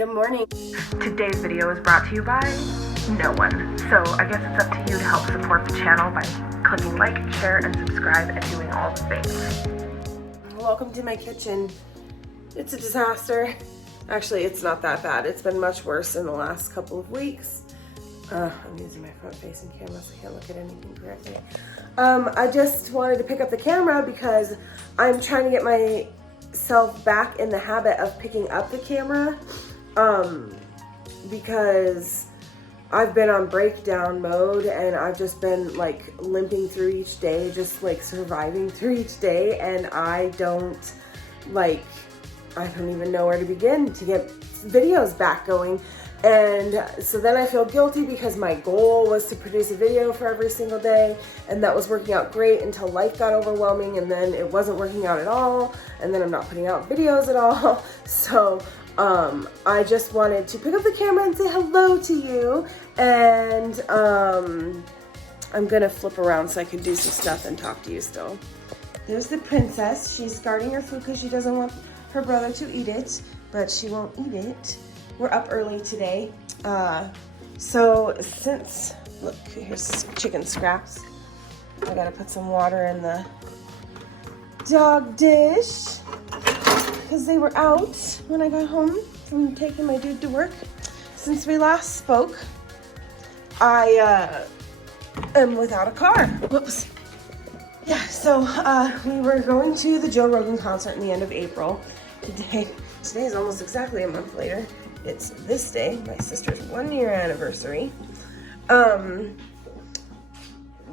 Good morning. Today's video is brought to you by no one. So I guess it's up to you to help support the channel by clicking like, share, and subscribe and doing all the things. Welcome to my kitchen. It's a disaster. Actually, it's not that bad. It's been much worse in the last couple of weeks. I'm using my front-facing camera so I can't look at anything correctly. I just wanted to pick up the camera because I'm trying to get myself back in the habit of picking up the camera. Because I've been on breakdown mode and I've just been like limping through each day, just like surviving through each day, and I don't even know where to begin to get videos back going. And so then I feel guilty because my goal was to produce a video for every single day, and that was working out great until life got overwhelming, and then it wasn't working out at all, and then I'm not putting out videos at all. So I just wanted to pick up the camera and say hello to you, and I'm gonna flip around so I can do some stuff and talk to you still. There's the princess. She's guarding her food because she doesn't want her brother to eat it, but she won't eat it. We're up early today. So since, look, here's chicken scraps. I gotta put some water in the dog dish because they were out when I got home from taking my dude to work. Since we last spoke, I am without a car. Whoops. Yeah, so we were going to the Joe Rogan concert in the end of April. Today is almost exactly a month later. It's this day, my sister's 1-year anniversary. It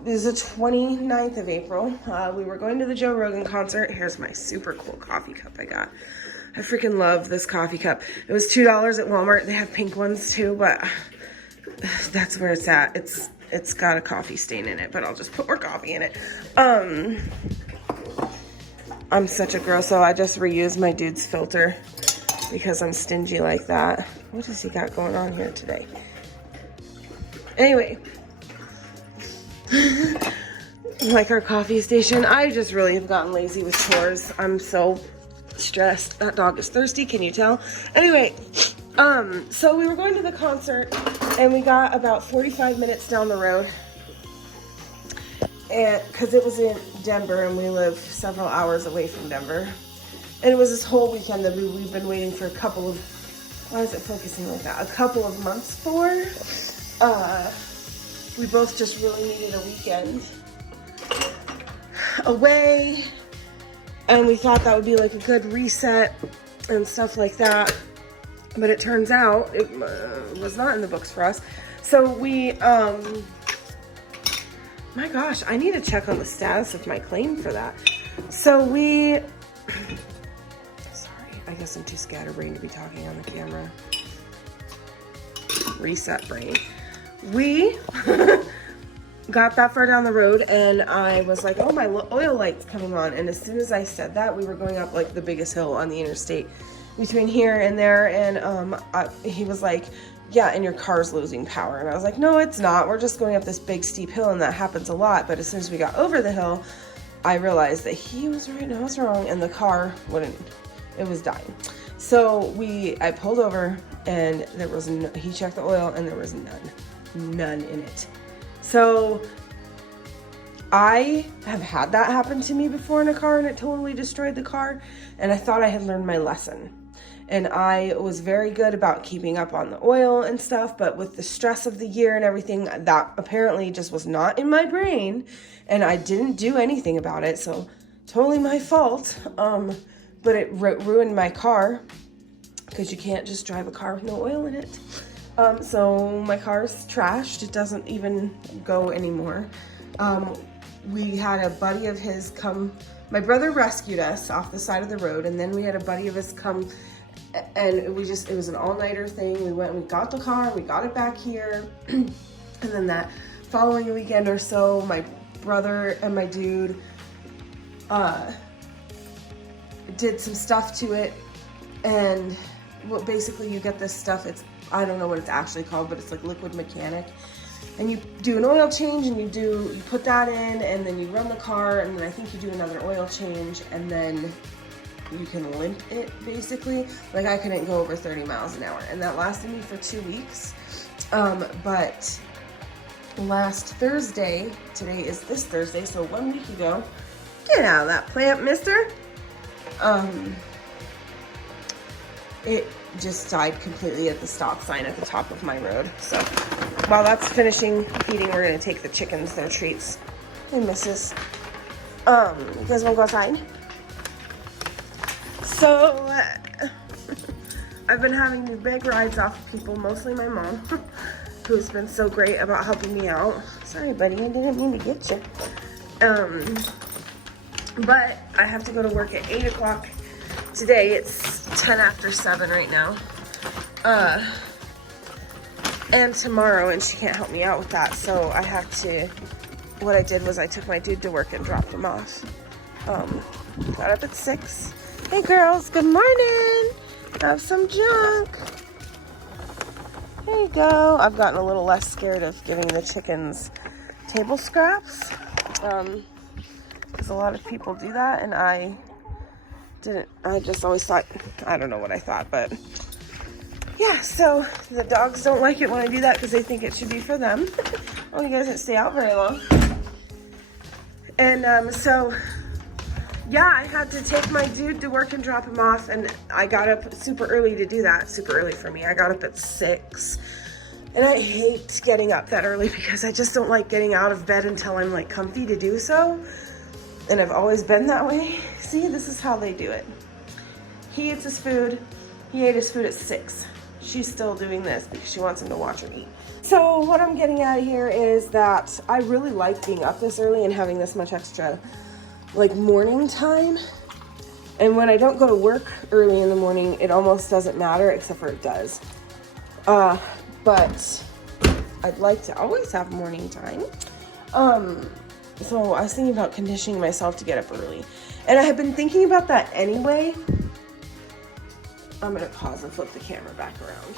is the 29th of April. We were going to the Joe Rogan concert. Here's my super cool coffee cup I got. I freaking love this coffee cup. It was $2 at Walmart. They have pink ones too, but that's where it's at. It's got a coffee stain in it, but I'll just put more coffee in it. I'm such a gross, so I just reused my dude's filter because I'm stingy like that. What has he got going on here today? Anyway, like our coffee station, I just really have gotten lazy with chores. I'm so stressed. That dog is thirsty, can you tell? Anyway, so we were going to the concert and we got about 45 minutes down the road, and because it was in Denver and we live several hours away from Denver. And it was this whole weekend that we've been waiting for a couple of, why is it focusing like that? A couple of months for. We both just really needed a weekend away. And we thought that would be like a good reset and stuff like that. But it turns out it was not in the books for us. So we, my gosh, I need to check on the status of my claim for that. So we, I guess I'm too scatterbrained to be talking on the camera. Reset brain. We got that far down the road and I was like, oh, my oil light's coming on. And as soon as I said that, we were going up like the biggest hill on the interstate between here and there. And he was like, yeah, and your car's losing power. And I was like, no, it's not. We're just going up this big steep hill and that happens a lot. But as soon as we got over the hill, I realized that he was right and I was wrong and the car wouldn't. It was dying. So I pulled over and there was he checked the oil and there was none in it. So I have had that happen to me before in a car and it totally destroyed the car. And I thought I had learned my lesson. And I was very good about keeping up on the oil and stuff, but with the stress of the year and everything, that apparently just was not in my brain and I didn't do anything about it. So totally my fault. But it ruined my car because you can't just drive a car with no oil in it. So my car's trashed. It doesn't even go anymore. We had a buddy of his come. My brother rescued us off the side of the road, and then we had a buddy of his come, and it was an all-nighter thing. We went and we got the car, we got it back here, and then that following weekend or so, my brother and my dude did some stuff to it, and basically you get this stuff, I don't know what it's actually called, but it's like liquid mechanic, and you do an oil change and you put that in and then you run the car, and then I think you do another oil change, and then you can limp it basically. Like I couldn't go over 30 miles an hour, and that lasted me for 2 weeks. But last Thursday, today is this Thursday, so 1 week ago, get out of that plant, mister. It just died completely at the stop sign at the top of my road. So while that's finishing feeding, we're gonna take the chickens their treats. Hey, missus. You guys wanna go outside? So, I've been having these big rides off of people, mostly my mom, who's been so great about helping me out. Sorry, buddy, I didn't mean to get you. But I have to go to work at 8 o'clock today. It's 10 after 7 right now. And tomorrow, and she can't help me out with that, so I have to, what I did was I took my dude to work and dropped him off. Got up at 6. Hey girls, good morning. Have some junk. There you go. I've gotten a little less scared of giving the chickens table scraps. Because a lot of people do that, and I didn't. I just always thought, I don't know what I thought, but yeah, so the dogs don't like it when I do that because they think it should be for them. Oh, you guys didn't stay out very long. And so yeah, I had to take my dude to work and drop him off, and I got up super early to do that. Super early for me. I got up at 6, and I hate getting up that early because I just don't like getting out of bed until I'm like comfy to do so. And I've always been that way. See, this is how they do it. He eats his food. He ate his food at 6. She's still doing this because she wants him to watch her eat. So what I'm getting at here is that I really like being up this early and having this much extra like morning time. And when I don't go to work early in the morning, it almost doesn't matter, except for it does. But I'd like to always have morning time. So I was thinking about conditioning myself to get up early. And I have been thinking about that anyway. I'm gonna pause and flip the camera back around.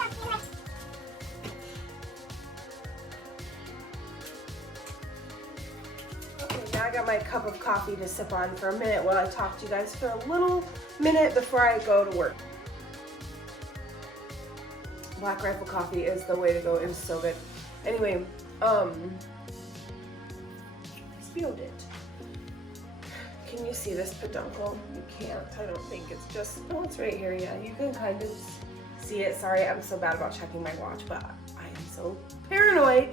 Okay, now I got my cup of coffee to sip on for a minute while I talk to you guys for a little minute before I go to work. Black Rifle coffee is the way to go. It is so good. Anyway, I spilled it. Can you see this peduncle? You can't. I don't think it's just, oh, it's right here. Yeah, you can kind of see it. Sorry, I'm so bad about checking my watch, but I am so paranoid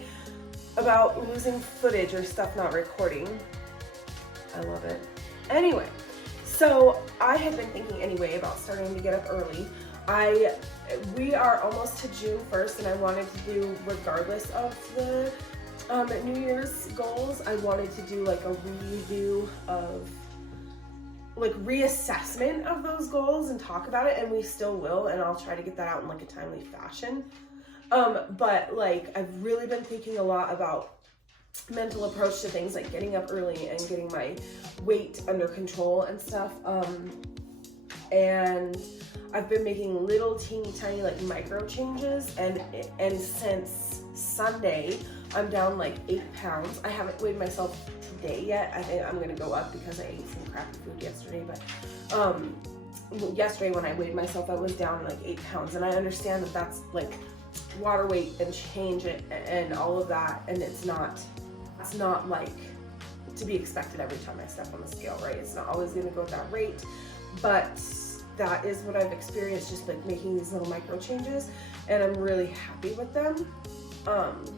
about losing footage or stuff not recording. I love it. Anyway, so I had been thinking anyway about starting to get up early. We are almost to June 1st, and I wanted to do, regardless of the New Year's goals, I wanted to do like a redo of, like reassessment of those goals and talk about it, and we still will, and I'll try to get that out in like a timely fashion. But like I've really been thinking a lot about mental approach to things like getting up early and getting my weight under control and stuff. And I've been making little teeny tiny like micro changes, and since Sunday I'm down like 8 pounds. I haven't weighed myself today yet. I think I'm gonna go up because I ate some crappy food yesterday, but yesterday when I weighed myself I was down like 8 pounds, and I understand that that's like water weight and change it and all of that, and it's not like to be expected every time I step on the scale, right? It's not always gonna go at that rate, but that is what I've experienced, just like making these little micro changes, and I'm really happy with them.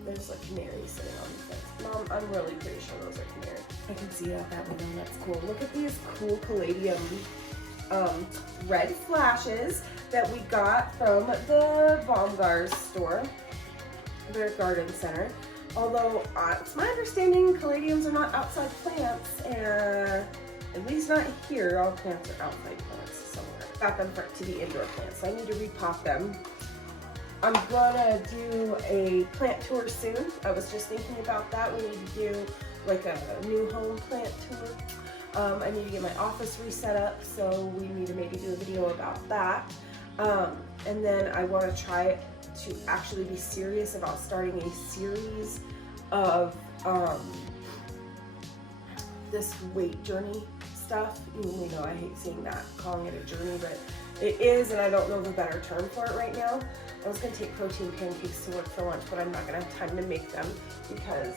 There's a canary sitting on the fence. Mom, I'm really pretty sure those are canaries. I can see it out that window, that's cool. Look at these cool palladium red flashes that we got from the Baumgart's store, their garden center. Although it's my understanding caladiums are not outside plants, at least not here. All plants are outside plants somewhere. Got them to be indoor plants, so I need to repot them. I'm gonna do a plant tour soon. I was just thinking about that. We need to do like a new home plant tour. I need to get my office reset up, so we need to maybe do a video about that. And then I want to try to actually be serious about starting a series of this weight journey stuff. You know, I hate saying that, calling it a journey, but it is, and I don't know the better term for it right now. I was gonna take protein pancakes to work for lunch, but I'm not gonna have time to make them because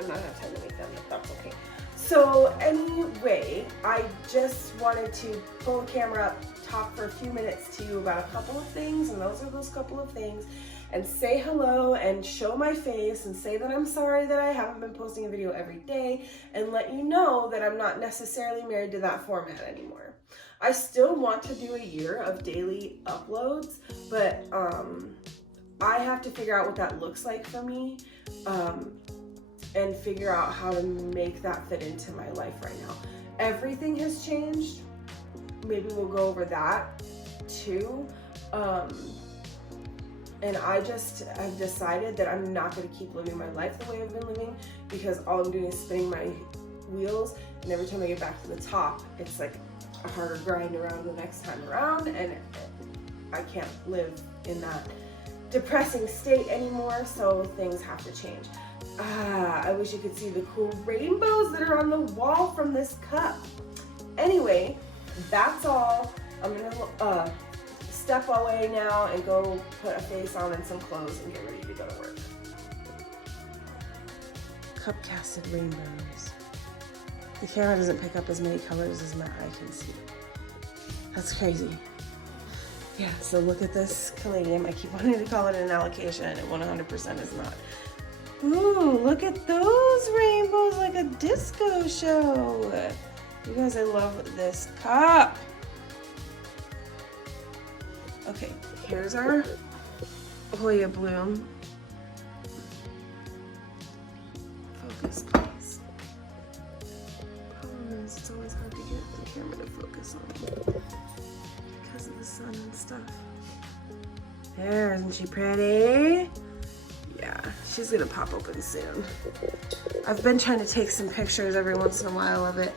I'm not gonna have time to make them, but that's okay. So anyway, I just wanted to pull the camera up, talk for a few minutes to you about a couple of things, and those are those couple of things, and say hello and show my face and say that I'm sorry that I haven't been posting a video every day, and let you know that I'm not necessarily married to that format anymore. I still want to do a year of daily uploads, but I have to figure out what that looks like for me. And figure out how to make that fit into my life right now. Everything has changed. Maybe we'll go over that too. And I've decided that I'm not gonna keep living my life the way I've been living, because all I'm doing is spinning my wheels, and every time I get back to the top, it's like a harder grind around the next time around, and I can't live in that depressing state anymore, so things have to change. I wish you could see the cool rainbows that are on the wall from this cup. Anyway, that's all. I'm gonna step away now and go put a face on and some clothes and get ready to go to work. Cup casted rainbows. The camera doesn't pick up as many colors as my eye can see. That's crazy. Yeah, so look at this caladium. I keep wanting to call it an allocation, and it 100% is not. Ooh, look at those rainbows, like a disco show. You guys, I love this cup. Okay, here's our Hoya bloom. Focus, please. Problem is, it's always hard to get the camera to focus on because of the sun and stuff. There, isn't she pretty? Yeah, she's gonna pop open soon. I've been trying to take some pictures every once in a while of it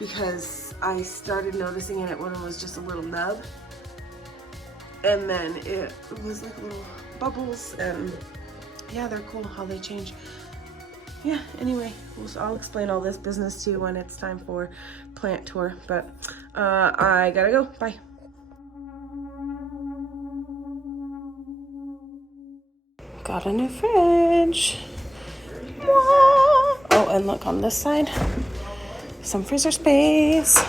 because I started noticing it when it was just a little nub. And then it was like little bubbles, and yeah, they're cool how they change. Yeah, anyway, I'll explain all this business to you when it's time for plant tour, but I gotta go, bye. Got a new fridge. Oh, and look on this side, some freezer space.